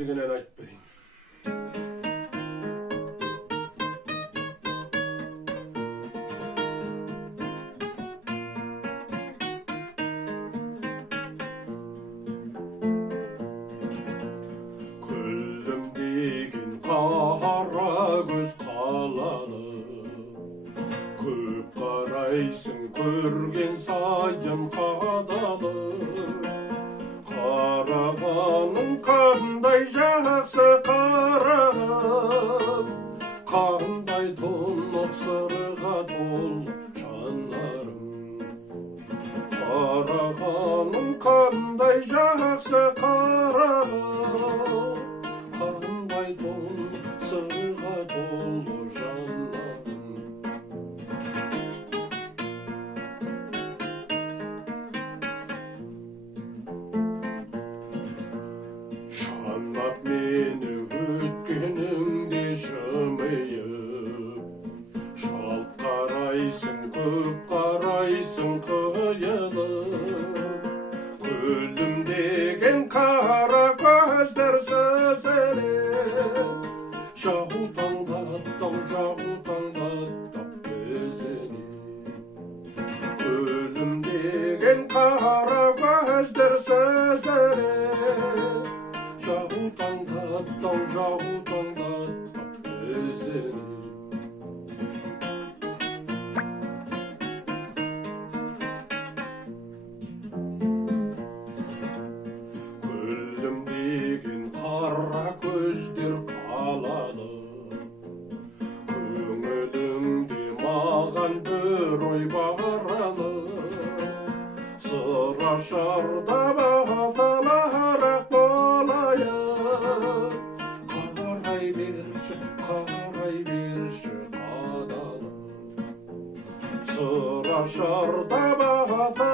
Degenen aytып берейин. Күлдім деген қара көз қалалы, көп қарайсың көрген сайын қадалы. Қарағаның қандай жақсы қарағым, қандай тұнық сырға толы жанарым. Қарағаның қандай жақсы қарағым, қандай тұнық сырға толы жанарым. Шанап мені өткеніңде жымиып, жалт қарайсың, көп қарайсың қиылып. Күлдім деген қара көздер сөзелеп, жаутаңдаттап безені. Күлдім деген қара көздер сөзелеп, жаутаңдаттап безені. Күлдім деген қара көздер қалалы, көңілімде маған бір ой баралы. Сыр ашарда баталарақ болайын, қарай берші қадалым. Сыр ашарда баталарақ